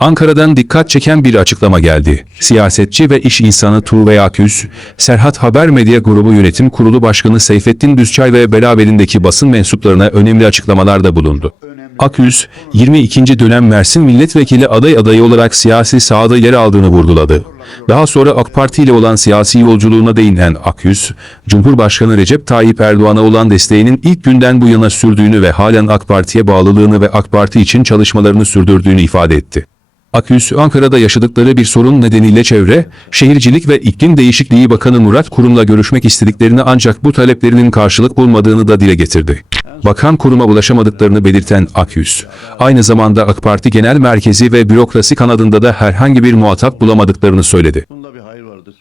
Ankara'dan dikkat çeken bir açıklama geldi. Siyasetçi ve iş insanı Tuğbe Aküz, Serhat Haber Medya Grubu Yönetim Kurulu Başkanı Seyfettin Düzçay ve beraberindeki basın mensuplarına önemli açıklamalarda bulundu. Aküz, 22. dönem Mersin Milletvekili aday adayı olarak siyasi sahada yer aldığını vurguladı. Daha sonra AK Parti ile olan siyasi yolculuğuna değinen Aküz, Cumhurbaşkanı Recep Tayyip Erdoğan'a olan desteğinin ilk günden bu yana sürdüğünü ve halen AK Parti'ye bağlılığını ve AK Parti için çalışmalarını sürdürdüğünü ifade etti. Aküs, Ankara'da yaşadıkları bir sorun nedeniyle Çevre, Şehircilik ve İklim Değişikliği Bakanı Murat Kurum'la görüşmek istediklerini ancak bu taleplerinin karşılık bulmadığını da dile getirdi. Bakan kuruma ulaşamadıklarını belirten Aküs, aynı zamanda AK Parti Genel Merkezi ve bürokrasi kanadında da herhangi bir muhatap bulamadıklarını söyledi.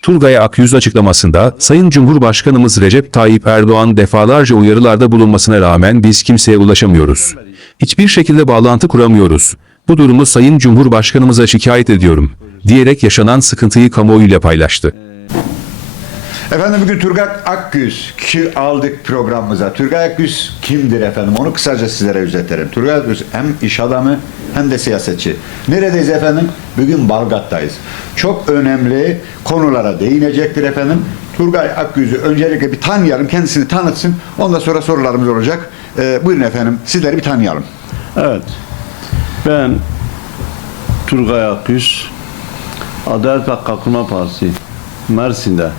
Turgay Akyüz açıklamasında, Sayın Cumhurbaşkanımız Recep Tayyip Erdoğan defalarca uyarılarda bulunmasına rağmen biz kimseye ulaşamıyoruz. Hiçbir şekilde bağlantı kuramıyoruz. Bu durumu Sayın Cumhurbaşkanımıza şikayet ediyorum, diyerek yaşanan sıkıntıyı kamuoyuyla paylaştı. Efendim bugün Turgay Akgüz ki aldık programımıza. Turgay Akgüz kimdir efendim? Onu kısaca sizlere özetlerim. Turgay Akgüz hem iş adamı hem de siyasetçi. Neredeyiz efendim? Bugün Balgat'tayız. Çok önemli konulara değinecektir efendim. Turgay Akgüz'ü öncelikle bir tanıyalım, kendisini tanıtsın. Ondan sonra sorularımız olacak. Ee, buyurun efendim, sizleri bir tanıyalım. Evet. Ben Turgay Akgüz, Adalet ve Kalkınma Partisi Mersin'de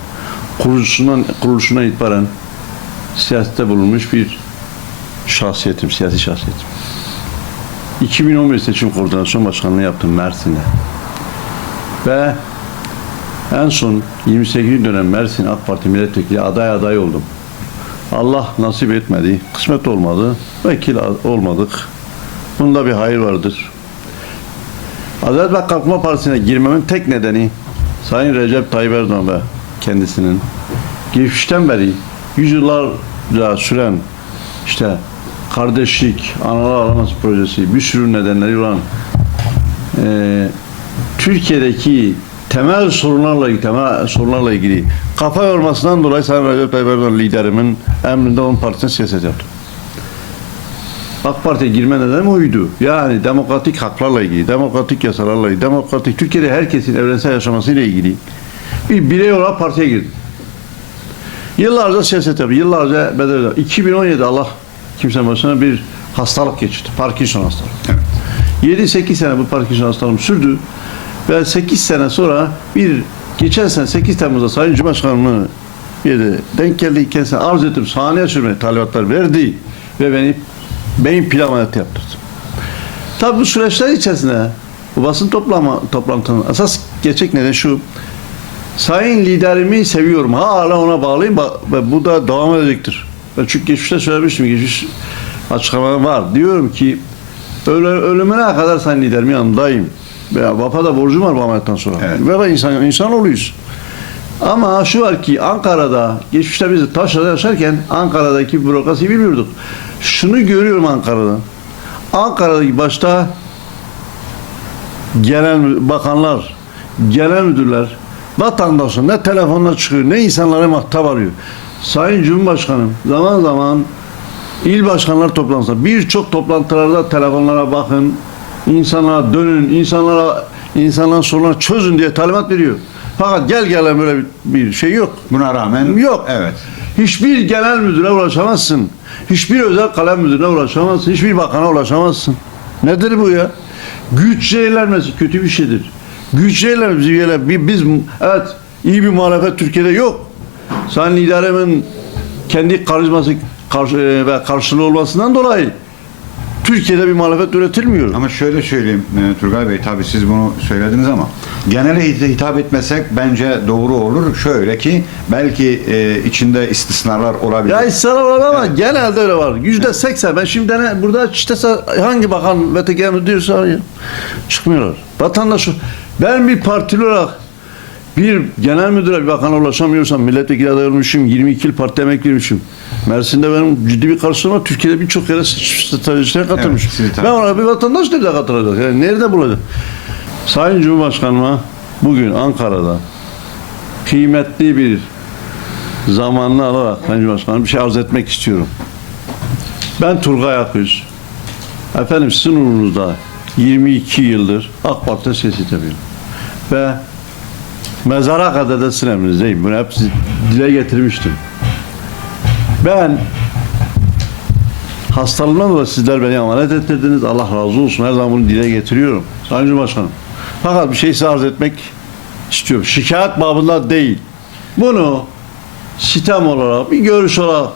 kuruluşundan, kuruluşuna itibaren siyasette bulunmuş bir şahsiyetim, siyasi şahsiyetim. 2011 seçim koordinasyon başkanlığı yaptım Mersin'de. Ve en son 28. dönem Mersin AK Parti milletvekili aday aday oldum. Allah nasip etmedi, kısmet olmadı, vekil olmadık. Bunda bir hayır vardır. Adalet ve Kalkınma Partisi'ne girmemin tek nedeni Sayın Recep Tayyip Erdoğan ve kendisinin geçmişten beri yüzyıllarca süren işte kardeşlik, analar araması projesi bir sürü nedenleri olan eee, Türkiye'deki temel sorunlarla ilgili, temel sorunlarla ilgili kafa yormasından dolayı Sayın Recep Tayyip Erdoğan liderimin emrinde onun partisine siyaset yaptım. AK Parti'ye girme nedeni oydu. Yani demokratik haklarla ilgili, demokratik yasalarla ilgili, demokratik Türkiye'de herkesin evrensel yaşamasıyla ilgili bir birey olarak partiye girdim. Yıllarca siyaset yaptım. Yıllarca bedel yaptım. 2017 Allah kimsenin başına bir hastalık geçti. Parkinson hastalığı. 7-8 sene bu Parkinson hastalığım sürdü. Ve 8 sene sonra bir geçen sene 8 Temmuz'da Sayın Cumhurbaşkanı'nı bir yerde denk geldi. Kendisine arz ettim. Sahneye sürmeye talimatlar verdi. Ve beni beyin plan ameliyatı yaptırdı. Tabi bu süreçler içerisinde bu basın toplama, toplantının esas gerçek nedeni şu. Sayın liderimi seviyorum. Hala ona bağlıyım ba- ve bu da devam edecektir. Ben çünkü geçmişte söylemiştim. Geçmiş açıklamalarım var. Diyorum ki öyle, ölümüne kadar sayın liderimin yanındayım. Veya Vapa da borcum var bu ameliyattan sonra. Evet. Ve ben insan, insan oluyuz. Ama şu var ki Ankara'da geçmişte biz Taşra'da yaşarken Ankara'daki bürokrasiyi bilmiyorduk. Şunu görüyorum Ankara'da. Ankara'daki başta gelen bakanlar, genel müdürler vatandaşın ne telefonla çıkıyor ne insanlara muhatap arıyor. Sayın Cumhurbaşkanım zaman zaman il başkanlar toplantısı birçok toplantılarda telefonlara bakın, insanlara dönün, insanlara insanların sorunları çözün diye talimat veriyor. Fakat gel gelen böyle bir, şey yok. Buna rağmen Yok. Evet. Hiçbir genel müdüre ulaşamazsın. Hiçbir özel kalem müdürüne ulaşamazsın. Hiçbir bakana ulaşamazsın. Nedir bu ya? Güç zehirlenmesi kötü bir şeydir. Güç zehirlenmesi bir- biz evet iyi bir muhalefet Türkiye'de yok. Sayın liderimin kendi karizması karşı, e, ve karşılığı olmasından dolayı Türkiye'de bir muhalefet üretilmiyor. Ama şöyle söyleyeyim e, Turgay Bey tabii siz bunu söylediniz ama genele hit- hitap etmesek bence doğru olur. Şöyle ki belki e, içinde istisnalar olabilir. Ya istisnalar var ama genelde öyle var. Yüzde seksen. Ben şimdi ne, burada işte hangi bakan ve genel diyorsa. Çıkmıyorlar. Vatandaş ben bir partili olarak bir genel müdüre bir bakana ulaşamıyorsam milletvekili adayı olmuşum 22 yıl parti emek vermişim. Mersin'de benim ciddi bir karşılığım var. Türkiye'de birçok yere stratejisine katılmış. Evet, ben ona bir vatandaş nerede katılacak? Yani nerede bulacak? Sayın Cumhurbaşkanıma bugün Ankara'da kıymetli bir zamanını alarak Sayın Cumhurbaşkanım bir şey arz etmek istiyorum. Ben Turgay Aküz. Efendim sizin uğrunuzda 22 yıldır AK Parti'de siyaset yapıyorum. Ve mezara kadar da sizin emrinizdeyim. Bunu hep siz- dile getirmiştim. Ben hastalığımdan dolayı sizler beni emanet ettirdiniz. Allah razı olsun. Her zaman bunu dile getiriyorum. Sayın Cumhurbaşkanım. Fakat bir şey size arz etmek istiyorum. Şikayet babında değil. Bunu sitem olarak, bir görüş olarak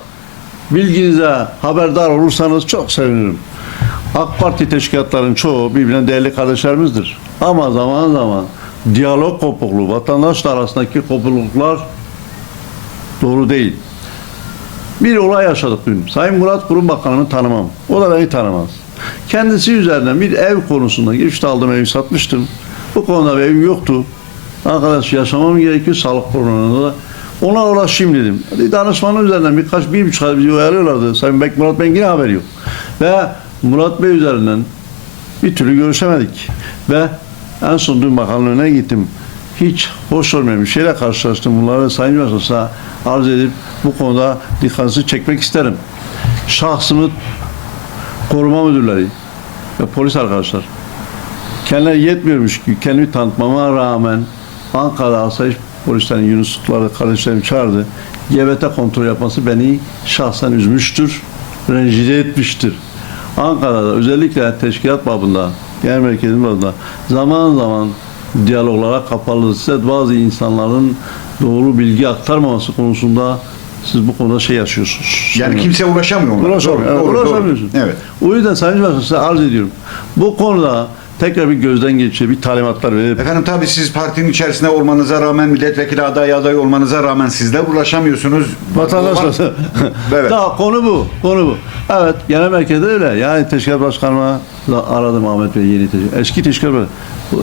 bilginize haberdar olursanız çok sevinirim. AK Parti teşkilatların çoğu birbirine değerli kardeşlerimizdir. Ama zaman zaman diyalog kopukluğu, vatandaşla arasındaki kopukluklar doğru değil. Bir olay yaşadık dün. Sayın Murat Kurum Bakanımı tanımam. O da beni tanımaz. Kendisi üzerinden bir ev konusunda girişte aldığım evi satmıştım. Bu konuda bir evim yoktu. Arkadaş yaşamam gerekiyor sağlık probleminde da. Ona ulaşayım dedim. Danışmanın üzerinden birkaç bir buçuk ay bizi uyarıyorlardı. Sayın Bek Murat Bey'in yine haberi yok. Ve Murat Bey üzerinden bir türlü görüşemedik. Ve en son dün bakanlığın önüne gittim. Hiç hoş olmayan bir şeyle karşılaştım. Bunları Sayın Cumhurbaşkanı'na arz edip bu konuda dikkatinizi çekmek isterim. Şahsımı koruma müdürleri ve polis arkadaşlar kendileri yetmiyormuş gibi kendimi tanıtmama rağmen Ankara'da asayiş polislerinin Yunusluları kardeşlerim çağırdı. GBT kontrol yapması beni şahsen üzmüştür, rencide etmiştir. Ankara'da özellikle teşkilat babında, genel merkezin babında zaman zaman diyaloglara kapalı size bazı insanların doğru bilgi aktarmaması konusunda siz bu konuda şey yaşıyorsunuz. Yani kimse ulaşamıyor ona. Ulaşamıyor. Doğru, Evet, doğru. O yüzden Sayın Cumhurbaşkanı size arz ediyorum. Bu konuda tekrar bir gözden geçirip bir talimatlar verip Efendim tabii siz partinin içerisinde olmanıza rağmen milletvekili aday aday olmanıza rağmen sizler ulaşamıyorsunuz. vatandaş Evet. Daha konu bu. Konu bu. Evet genel merkezde öyle. Yani teşkilat başkanıma da aradım Ahmet Bey yeni teşkilat. Eski teşkilat başkanı.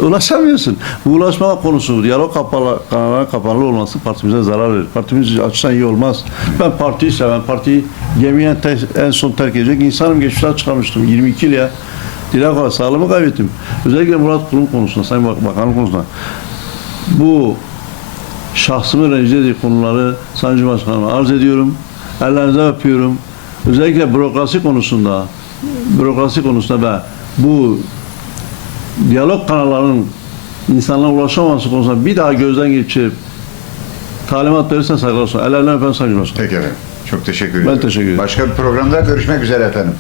Ulaşamıyorsun. Bu ulaşma konusu diyalog kapalı, kanalların kapalı olması partimize zarar verir. Partimiz açısından iyi olmaz. Ben partiyi seven, partiyi gemiyen te- en son terk edecek insanım. Geçmişten çıkarmıştım. 22 yıl ya. Dile kolay sağlığımı kaybettim. Özellikle Murat Kurum konusunda, Sayın Bak- Bakanım konusunda. Bu şahsımı rencide edici konuları Sayın Cumhurbaşkanı'na arz ediyorum. Ellerinizden öpüyorum. Özellikle bürokrasi konusunda bürokrasi konusunda ve bu diyalog kanallarının insanlara ulaşamaması konusunda bir daha gözden geçirip talimat verirsen saygılar olsun. Ellerinden öpen Sayın Cumhurbaşkanı. Peki efendim. Çok teşekkür ederim. teşekkür ederim. Başka bir programda görüşmek üzere efendim.